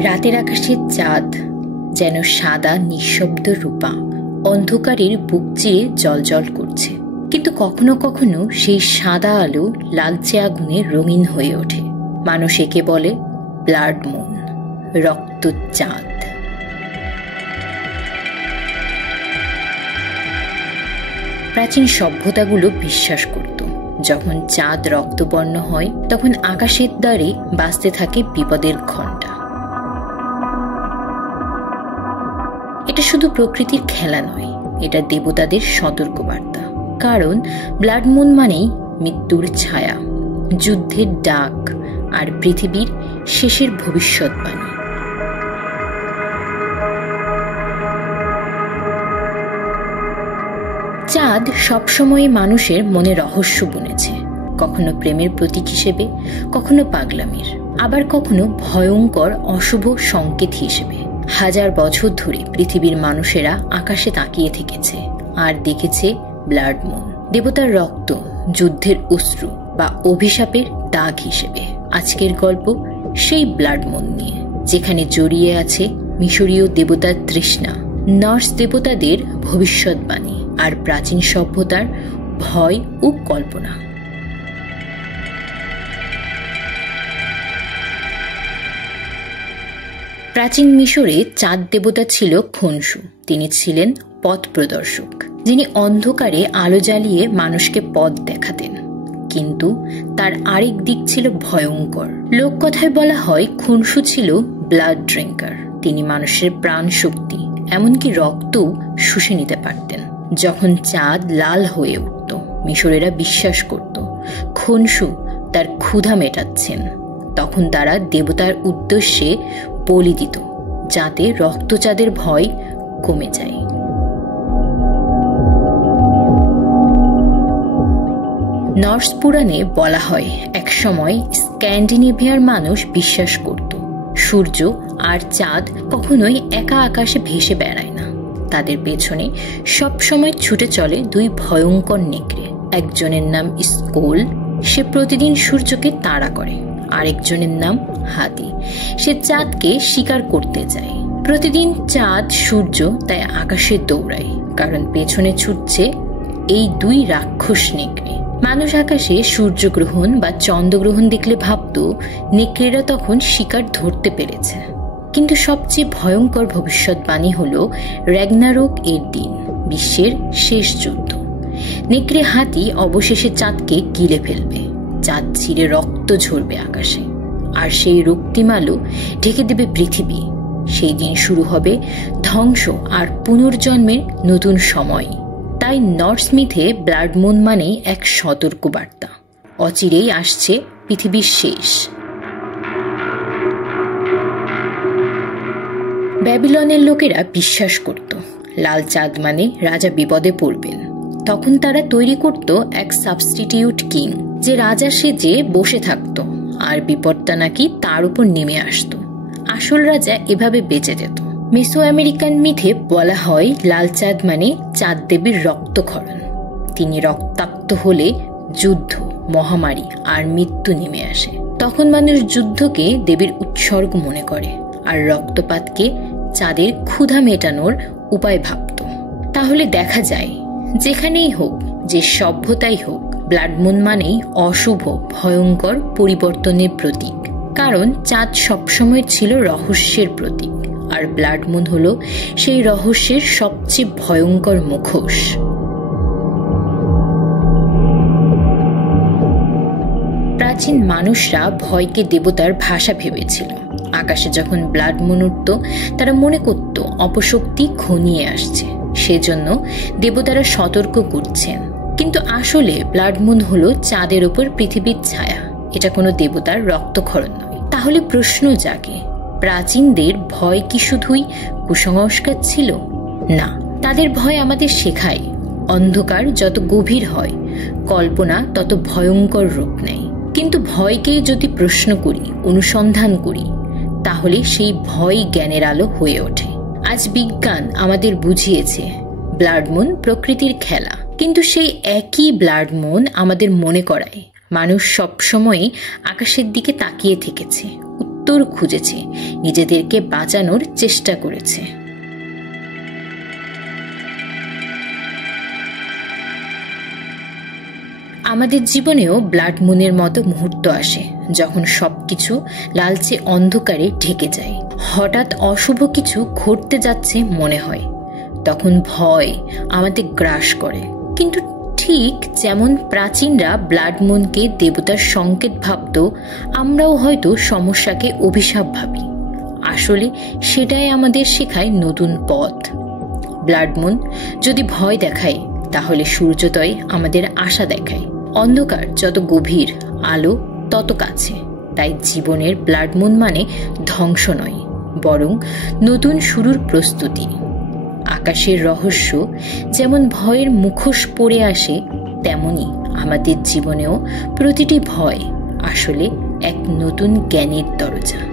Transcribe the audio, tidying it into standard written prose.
রাতের আকাশের চাঁদ যেন সাদা নিঃশব্দ রূপা অন্ধকারের বুক চিরে জ্বলজ্বল করছে, কিন্তু কখনো কখনো সেই সাদা আলো লালচে আগুনে রঙিন হয়ে ওঠে। মানুষ একে বলে ব্লাড মুন, রক্ত চাঁদ। প্রাচীন সভ্যতাগুলো বিশ্বাস করত যখন চাঁদ রক্তবর্ণ হয় তখন আকাশের দ্বারে বাজতে থাকে বিপদের ঘণ্টা। এটা শুধু প্রকৃতির খেলা নয়, এটা দেবতাদের সতর্কবার্তা। কারণ ব্লাড মুন মানেই মৃত্যুর ছায়া, যুদ্ধের ডাক আর পৃথিবীর শেষের ভবিষ্যৎবাণী। চাঁদ সবসময় মানুষের মনে রহস্য বুনেছে, কখনো প্রেমের প্রতীক হিসেবে, কখনো পাগলামির, আবার কখনো ভয়ঙ্কর অশুভ সংকেত হিসেবে। হাজার বছর ধরে পৃথিবীর মানুষেরা আকাশে তাকিয়ে থেকেছে আর দেখেছে ব্লাড মুন, দেবতার রক্ত, যুদ্ধের অশ্রু বা অভিশাপের দাগ হিসেবে। আজকের গল্প সেই ব্লাড মুন নিয়ে, যেখানে জড়িয়ে আছে মিশরীয় দেবতার তৃষ্ণা, নর্স দেবতাদের ভবিষ্যৎবাণী আর প্রাচীন সভ্যতার ভয় ও কল্পনা। প্রাচীন মিশরে চাঁদ দেবতা ছিল খনসু। তিনি ছিলেন পথ প্রদর্শক, যিনি অন্ধকারে আলো জ্বালিয়ে মানুষকে পথ দেখাতেন। কিন্তু তার আরেক দিক ছিল ভয়ঙ্কর। লোককথায় বলা হয় খনসু ছিল ব্লাড ড্রিঙ্কার। তিনি মানুষের প্রাণ শক্তি, এমনকি রক্তও শুষে নিতে পারতেন। যখন চাঁদ লাল হয়ে উঠত, মিশরেরা বিশ্বাস করত খনসু তার ক্ষুধা মেটাচ্ছেন। তখন তারা দেবতার উদ্দেশ্যে বলি দিত, যাতে রক্তচাঁদের ভয় কমে যায়। নর্স পুরাণে বলা হয় একসময় স্ক্যান্ডিনেভিয়ার মানুষ বিশ্বাস করত সূর্য আর চাঁদ কখনোই একা আকাশে ভেসে বেড়ায় না। তাদের পেছনে সবসময় ছুটে চলে দুই ভয়ঙ্কর নেকড়ে। একজনের নাম স্কোল, সে প্রতিদিন সূর্যকে তাড়া করে। আরেকজনের নাম হাতি, সে চাঁদকে শিকার করতে যায়। প্রতিদিন চাঁদ সূর্য তাই আকাশে দৌড়ায়, কারণ পেছনে ছুটছে এই দুই রাক্ষস নেকড়ে। মানুষ আকাশে সূর্যগ্রহণ বা চন্দ্রগ্রহণ দেখলে ভাবত নেকড়েরা তখন শিকার ধরতে পেরেছে। কিন্তু সবচেয়ে ভয়ঙ্কর ভবিষ্যৎবাণী হল র্যাগনারোক এর দিন, বিশ্বের শেষ যুদ্ধ। নেকড়ে হাতি অবশেষে চাঁদকে গিলে ফেলবে, চাঁদ ছিঁড়ে রক্ত ঝরবে আকাশে, আর সেই রক্তিম আলো ঢেকে দেবে পৃথিবী। সেই দিন শুরু হবে ধ্বংস আর পুনর্জন্মের নতুন সময়। তাই নর্স মিথে ব্লাড মুন মানেই এক সতর্ক বার্তা, অচিরেই আসছে পৃথিবীর শেষ। ব্যাবিলনের লোকেরা বিশ্বাস করত লাল চাঁদ মানে রাজা বিপদে পড়বেন। তখন তারা তৈরি করত এক সাবস্টিটিউট কিং, যে রাজা সেজে বসে থাকত আর বিপদটা নাকি তার উপর নেমে আসত। আসল রাজা এভাবে বেঁচে যেত। মেসো আমেরিকান মিথে বলা হয় লাল চাঁদ মানে চাঁদ দেবীর রক্তক্ষরণ। তিনি রক্তাক্ত হলে যুদ্ধ, মহামারী আর মৃত্যু নেমে আসে। তখন মানুষ যুদ্ধকে দেবীর উৎসর্গ মনে করে আর রক্তপাতকে চাঁদের ক্ষুধা মেটানোর উপায় ভাবত। তাহলে দেখা যায় যেখানেই হোক, যে সভ্যতাই হোক, ব্লাড মুন মানেই অশুভ, ভয়ঙ্কর পরিবর্তনের প্রতীক। কারণ চাঁদ সবসময় ছিল রহস্যের প্রতীক, আর ব্লাড মুন হল সেই রহস্যের সবচেয়ে ভয়ঙ্কর মুখোশ। প্রাচীন মানুষরা ভয়কে দেবতার ভাষা ভেবেছিল। আকাশে যখন ব্লাড মুন উঠত, তারা মনে করত অপশক্তি ঘনিয়ে আসছে, সেজন্য দেবতারা সতর্ক করছেন। কিন্তু আসলে ব্লাড মুন হলো চাঁদের ওপর পৃথিবীর ছায়া, এটা কোনো দেবতার রক্তক্ষরণ নয়। তাহলে প্রশ্ন জাগে, প্রাচীনদের ভয় কি শুধুই কুসংস্কার ছিল? না, তাদের ভয় আমাদের শেখায় অন্ধকার যত গভীর হয়, কল্পনা তত ভয়ঙ্কর রূপ নেয়। কিন্তু ভয়কেই যদি প্রশ্ন করি, অনুসন্ধান করি, তাহলে সেই ভয় জ্ঞানের আলো হয়ে ওঠে। আজ বিজ্ঞান আমাদের বুঝিয়েছে ব্লাড মুন প্রকৃতির খেলা, কিন্তু সেই একই ব্লাড মুন আমাদের মনে করায় মানুষ সবসময় আকাশের দিকে তাকিয়ে থেকেছে, উত্তর উত্তর খুঁজেছে, নিজেদেরকে বাঁচানোর চেষ্টা করেছে। আমাদের জীবনেও ব্লাড মুনের মতো মুহূর্ত আসে, যখন সবকিছু লালচে অন্ধকারে ঢেকে যায়। হঠাৎ অশুভ কিছু ঘটতে যাচ্ছে মনে হয়, তখন ভয় আমাদের গ্রাস করে। কিন্তু ঠিক যেমন প্রাচীনরা ব্লাড মুনকে দেবতার সংকেত ভাবত, আমরাও হয়তো সমস্যাকে অভিশাপ ভাবি। আসলে সেটাই আমাদের শেখায় নতুন পথ। ব্লাড মুন যদি ভয় দেখায়, তাহলে সূর্যোদয় আমাদের আশা দেখায়। অন্ধকার যত গভীর, আলো তত কাছে। তাই জীবনের ব্লাড মুন মানে ধ্বংস নয়, বরং নতুন শুরুর প্রস্তুতি। আকাশের রহস্য যেমন ভয়ের মুখোশ পরে আসে, তেমনি আমাদের জীবনেও প্রতিটি ভয় আসলে এক নতুন জ্ঞানের দরজা।